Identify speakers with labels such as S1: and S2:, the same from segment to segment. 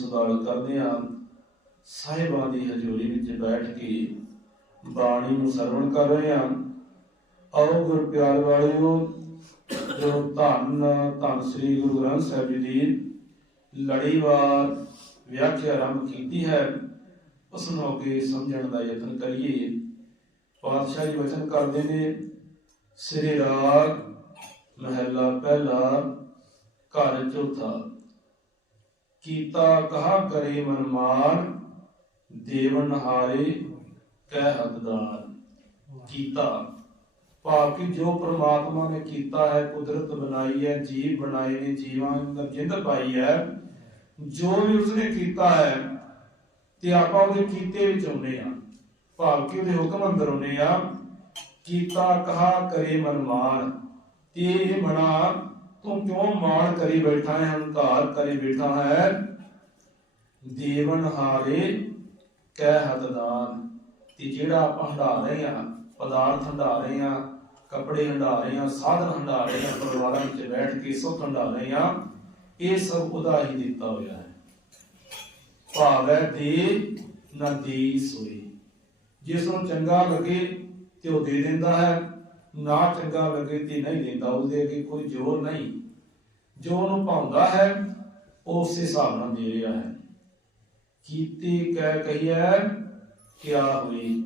S1: ਸੁਧਾਰ ਕਰਦੇ ਹਾਂ। ਸਾਹਿਬਾਂ ਦੀ ਹਜ਼ੂਰੀ ਵਿੱਚ ਬੈਠ ਕੇ ਬਾਣੀ ਨੂੰ ਸਰਵਣ ਕਰ ਰਹੇ ਹਾਂ। ਆਓ ਗੁਰ ਪਿਆਰ ਵਾਲਿਓ, ਜੋ ਧੰਨ ਧੰਨ ਸ੍ਰੀ ਗੁਰੂ ਗ੍ਰੰਥ ਸਾਹਿਬ ਜੀ ਦੀ ਲੜੀਵਾਰ ਵਿਆਖਿਆ ਆਰੰਭ ਕੀਤੀ ਹੈ, ਉਸ ਨੂੰ ਅੱਗੇ ਸਮਝਣ ਦਾ ਯਤਨ ਕਰੀਏ। ਪਾਤਸ਼ਾਹ ਜੀ ਵਚਨ ਕਰਦੇ ਨੇ, ਸ੍ਰੀ ਰਾਗ ਮਹਿਲਾ ਪਹਿਲਾ, ਘਰ ਚੌਥਾ। ਕੀਤਾ ਕਹਾ ਕਰੇ ਮਨ ਦੇਵਨ ਹਾਰੇ ਕਹਿ ਹੱਕਦਾਰ ਕੀਤਾ। ਭਾਵ ਕਿ ਜੋ ਪ੍ਰਮਾਤਮਾ ਨੇ ਕੀਤਾ ਹੈ, ਕੁਦਰਤ ਬਣਾਈ ਹੈ, ਜੀਵ ਬਣਾਏ ਨੇ, ਜੀਵਾਂ ਅੰਦਰ ਜਿੰਦ ਪਾਈ ਹੈ, ਜੋ ਵੀ ਉਸਨੇ ਕੀਤਾ ਹੈ, ਤੇ ਆਪਾਂ ਉਹਦੇ ਕੀਤੇ ਵਿੱਚ ਆਉਂਦੇ ਆ ਭਾਵ ਕਿ ਉਹਦੇ ਹੁਕਮ ਅੰਦਰ ਆਉਂਦੇ ਆ ਕੀਤਾ ਕਹਾ ਕਰੇ ਮਨਮਾਨ ਤੇ ਇਹ ਮਨਾ ਤੂੰ ਕਿਉਂ ਮਾਣ ਕਰੀ ਬੈਠਾ ਹੈ, ਹੰਕਾਰ ਕਰੀ ਬੈਠਾ ਹੈ? ਦੇਵਨ ਹਾਰੇ ਕਹਿ ਹੱਦਦਾਨ ਤੇ ਜਿਹੜਾ ਆਪਾਂ ਹੰਡਾ ਰਹੇ ਆ ਪਦਾਰਥ ਹੰਡਾ ਰਹੇ ਆ ਕੱਪੜੇ ਹੰਡਾ ਰਹੇ ਆ ਸਾਧਨ ਹੰਡਾ ਰਹੇ ਆ ਪਰਿਵਾਰਾਂ ਵਿੱਚ ਬੈਠ ਕੇ ਸੁੱਖ ਹੰਡਾ ਰਹੇ ਆ ਇਹ ਸਭ ਉਹਦਾ ਹੀ ਦਿੱਤਾ ਹੋਇਆ ਹੈ। ਭਾਵੈ ਦੇ ਨਾ ਦੇ ਸੋਈ ਜਿਸ ਨੂੰ ਚੰਗਾ ਲੱਗੇ ਤੇ ਉਹ ਦੇ ਦਿੰਦਾ ਹੈ। ਨਾ ਚੰਗਾ ਲੱਗੇ ਤੇ ਨਹੀਂ ਦਿੰਦਾ, ਉਹਦੇ ਅੱਗੇ ਕੋਈ ਜ਼ੋਰ ਨਹੀਂ। ਜੋ ਉਹਨੂੰ ਭਾਉਂਦਾ ਹੈ, ਉਹ ਉਸੇ ਹਿਸਾਬ ਨਾਲ ਦੇ ਰਿਹਾ ਹੈ। ਕੀਤੀ ਕਹਿ ਕਹੀਐ ਕਿਆ ਹੋਈ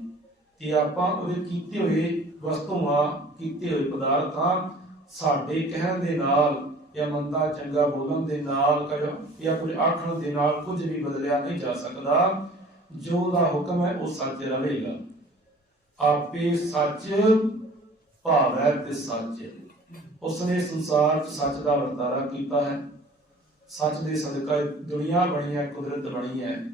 S1: ਤੇ ਆਪਾਂ ਉਹਦੇ ਕੀਤੇ ਹੋਏ ਵਸਤੂਆਂ, ਕੀਤੇ ਹੋਏ ਪਦਾਰਥਾਂ ਸਾਡੇ ਕਹਿਣ ਦੇ ਨਾਲ ਜਾਂ ਮੰਦਾ ਚੰਗਾ ਬੋਲਣ ਦੇ ਨਾਲ ਕਰ- ਜਾਂ ਕੁਝ ਆਖਣ ਦੇ ਨਾਲ ਕੁਝ ਵੀ ਬਦਲਿਆ ਨਹੀਂ ਜਾ ਸਕਦਾ। ਜੋ ਦਾ ਹੁਕਮ ਹੈ, ਉਹ ਸੱਚ ਰਹੇਗਾ। ਆਪੇ ਸੱਚ ਭਾਵੈ ਤੇ ਸੱਚ ਉਸਨੇ ਸੰਸਾਰ 'ਚ ਸੱਚ ਦਾ ਵਰਤਾਰਾ ਕੀਤਾ ਹੈ। ਸੱਚ ਦੇ ਸਦਕਾ ਦੁਨੀਆ ਬਣੀ ਹੈ, ਕੁਦਰਤ ਬਣੀ ਹੈ।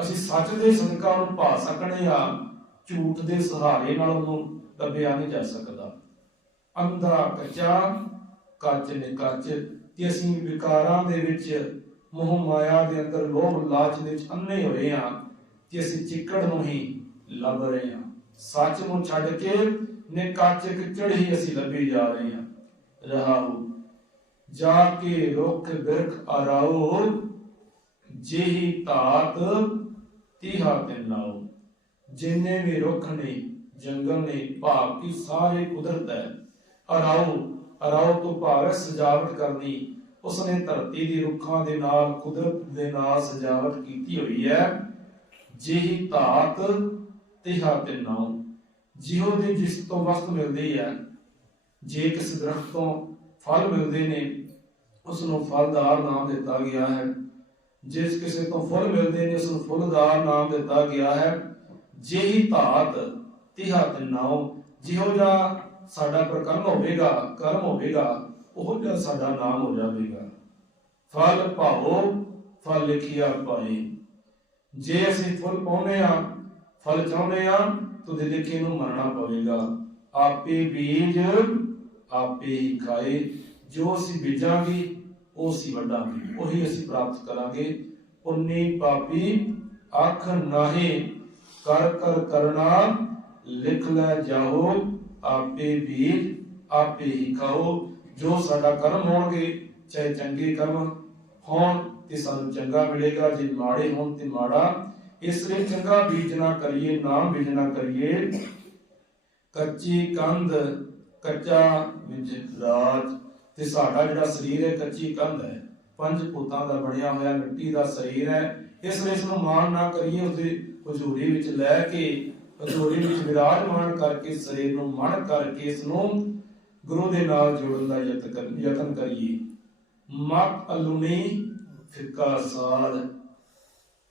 S1: ਅਸੀਂ ਸੱਚ ਦੇ ਸਦਕਾ ਉਹਨੂੰ ਪਾ ਸਕਣੇ ਆ ਝੂਠ ਦੇ ਸਹਾਰੇ ਨਾਲ ਉਹਨੂੰ ਦੱਬਿਆ ਨਹੀਂ ਜਾ ਸਕਦਾ। ਅੰਧਾ ਕੱਚਾ, ਕੱਚ ਨੇ ਕੱਚ, ਤੇ ਅਸੀਂ ਵਿਕਾਰਾਂ ਦੇ ਵਿੱਚ ਮੋਹ ਮਾਇਆ ਦੇ ਅੰਦਰ ਲੋਭ ਲਾਲਚ ਦੇ ਵਿੱਚ ਅੰਨੇ ਹੋਏ ਆ ਤੇ ਅਸੀਂ ਚਿੱਕੜ ਨੂੰ ਹੀ ਲੱਭ ਰਹੇ ਆ ਸੱਚ ਨੂੰ ਛੱਡ ਕੇ ਨੇ ਕੱਚ ਕਿਚੜ ਹੀ ਅਸੀਂ ਲੱਭੀ ਜਾ ਰਹੇ ਆ ਰਹਾਉ, ਜਾ ਕੇ ਰੁੱਖ ਬਿਰਖ ਆਰਾਓ ਜਿਹੀ ਧਾਤ ਤੀਹਾ ਤੇ ਨਾਉ ਜਿੰਨੇ ਵੀ ਰੁੱਖ ਨੇ, ਜੰਗਲ ਨੇ, ਭਾਵ ਕੀ ਸਾਰੇ ਕੁਦਰਤ ਹੈ। ਅਰਾਉ ਅਰਾਉ ਤੋਂ ਭਾਵ ਹੈ ਸਜਾਵਟ ਕਰਨੀ, ਉਸਨੇ ਧਰਤੀ ਦੀ ਰੁੱਖਾਂ ਦੇ ਨਾਲ, ਕੁਦਰਤ ਦੇ ਨਾਲ ਸਜਾਵਟ ਕੀਤੀ ਹੋਈ ਹੈ। ਜਿਹੀ ਤਾਤ ਤਿਹਾ ਤੇ ਨਾਉ ਜਿਹੋ ਦੀ ਜਿਸ ਤੋਂ ਵਸਤ ਮਿਲਦੀ ਹੈ, ਜੇ ਕਿਸ ਦਰਖਤ ਤੋਂ ਫਲ ਮਿਲਦੇ ਨੇ ਉਸ ਨੂੰ ਫਲਦਾਰ ਨਾਮ ਦਿੱਤਾ ਗਿਆ ਹੈ। ਜਿਸ ਕਿਸੇ ਤੋਂ ਫੁੱਲ ਮਿਲਦੇ ਨੇ ਉਸ ਨੂੰ ਫੁੱਲਦਾਰ ਨਾਮ ਦਿੱਤਾ ਗਿਆ ਹੈ। ਜਿਹੀ ਧਾਤ ਤਿਹਾ ਨਾਉ ਜਿਹੋ ਜਿਹਾ ਸਾਡਾ ਪ੍ਰਕਰਮ ਹੋਵੇਗਾ, ਕਰਮ ਹੋਵੇਗਾ, ਉਹ ਜਿਹਾ ਸਾਡਾ ਨਾਮ ਹੋ ਜਾਵੇਗਾ। ਫਲ ਭਾਵੋ, ਫਲ ਲਿਖਿਆ ਪਾਏ ਜੇ ਅਸੀਂ ਫੁੱਲ ਪਾਉਨੇ ਆ ਫਲ ਚਾਹੁੰਦੇ ਆ ਤਾਂ ਦੇ ਲਿਖੇ ਮੰਨਣਾ ਪਵੇਗਾ। ਆਪੇ ਬੀਜ, ਆਪੇ ਹੀ ਖਾਏ। ਜੋ ਅਸੀਂ ਬੀਜਾਂਗੇ, ਉਹ ਅਸੀਂ ਵੱਢਾਂਗੇ। ਉਹੀ ਅਸੀਂ ਪ੍ਰਾਪਤ ਕਰਾਂਗੇ। ਪੁੰਨੀ ਪਾਪੀ ਆਖ ਨਾਹੀ, ਕਰ ਕਰ ਕਰਨਾ ਲਿਖ ਲੈ ਜਾਓ। ਆਪੇ ਬੀਜ, ਆਪੇ ਹੀ ਖਾਓ। ਜੋ ਸਾਡਾ ਕਰਮ ਹੋਣਗੇ, ਚਾਹੇ ਚੰਗੇ ਕਰਮ ਹੋਣ, ਤੇ ਸਾਨੂੰ ਚੰਗਾ ਮਿਲੇਗਾ। ਜੇ ਮਾੜੇ ਹੋਣ ਤੇ ਮਾੜਾ ਇਸ ਲਈ ਚੰਗਾ ਬੀਜ ਨਾ ਕਰੀਏ, ਨਾ ਬੀਜ ਨਾ ਕਰੀਏ। ਕੱਚੀ ਕੰਧ, ਕੱਚਾ ਵਿੱਚ ਰਾਜ। ਤੇ ਸਾਡਾ ਜਿਹੜਾ ਸਰੀਰ ਹੈ, ਕੱਚੀ ਕੰਧ ਹੈ। ਪੰਜ ਭੂਤਾਂ ਦਾ ਬਣਿਆ ਹੋਇਆ ਮਿੱਟੀ ਦਾ ਸਰੀਰ ਹੈ। ਇਸ ਲਈ ਇਸ ਨੂੰ ਮਾਣ ਨਾ ਕਰੀਏ, ਉਸਦੀ ਹਜ਼ੂਰੀ ਵਿੱਚ ਲੈ ਕੇ ਹਜ਼ੂਰੀ ਵਿੱਚ ਵਿਰਾਜਮਾਨ ਕਰਕੇ, ਸਰੀਰ ਨੂੰ ਮਨ ਕਰਕੇ ਇਸ ਨੂੰ ਗੁਰੂ ਦੇ ਨਾਲ ਜੋੜਨ ਦਾ ਯਤਨ ਕਰੀਏ। ਮਤ ਅਲੁਣੀ ਫਿੱਕਾ ਸਾਧ।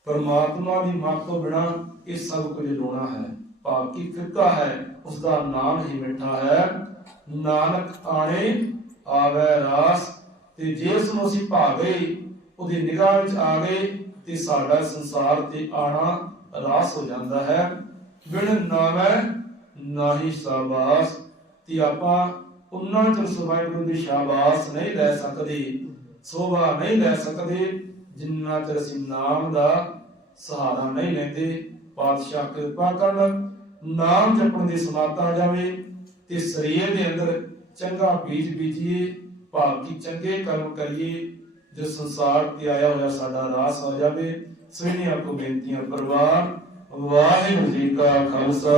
S1: ਪਰਮਾਤਮਾ ਦੀ ਮਤ ਤੋਂ ਬਿਨਾ ਇਹ ਸਭ ਕੁਝ ਲੋਣਾ ਹੈ। ਭਾਵ ਕਿ ਫਿੱਕਾ ਹੈ ਉਸ ਦਾ ਨਾਮ ਹੀ ਮਿੱਠਾ ਹੈ। ਨਾਨਕ ਆਣੇ, ਆਵੇ ਰਾਸ, ਤੇ ਜੇ ਉਸ ਨੂੰ ਅਸੀਂ ਭਾ ਉਹਦੀ ਨਿਗਾਹ ਵਿੱਚ ਆ ਗਏ, ਤੇ ਸਾਡਾ ਸੰਸਾਰ ਤੇ ਆਣਾ ਰਾਸ ਹੋ ਜਾਂਦਾ ਹੈ। ਬਿਨ ਨਾਮੈ ਨਾਹੀ ਸਾਬਾਸ, ਤੇ ਆਪਾਂ ਉਹਨਾਂ ਚਿਰ ਸੁਭਾਇਗੁਰੂ ਦੀ ਸ਼ਾਬਾਸ਼ ਨਹੀਂ ਲੈ ਸਕਦੇ, ਸੋਭਾ ਨਹੀਂ ਲੈ ਸਕਦੇ ਜਿੰਨਾ ਚਿਰ ਅਸੀਂ ਨਾਮ ਦਾ ਸਹਾਰਾ ਨਹੀਂ ਲੈਂਦੇ, ਪਾਤਸ਼ਾਹ ਕਿਰਪਾ ਕਰਨ ਨਾਮ ਜਪਣ ਦੀ ਸਮਾਤਾ ਜਾਵੇ ਤੇ ਸਰੀਰ ਦੇ ਅੰਦਰ ਚੰਗਾ ਬੀਜ ਬੀਜੀਏ ਭਾਵ ਕਿ ਚੰਗੇ ਕਰਮ ਕਰੀਏ, ਜੋ ਸੰਸਾਰ ਤੇ ਆਇਆ ਹੋਇਆ ਸਾਡਾ ਰਾਸ ਹੋ ਜਾਵੇ। ਸੋਹਣੀਆਂ ਕੋ ਬੇਨਤੀਆਂ, ਪਰਿਵਾਰ, ਵਾਹਿਗੁਰੂ ਜੀ ਕਾ ਖਾਲਸਾ,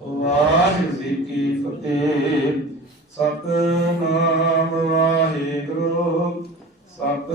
S1: ਵਾਹਿਗੁਰੂ ਜੀ ਕੀ ਫਤਿਹ। ਸਤਨਾਮ ਵਾਹਿਗੁਰੂ, ਸਤ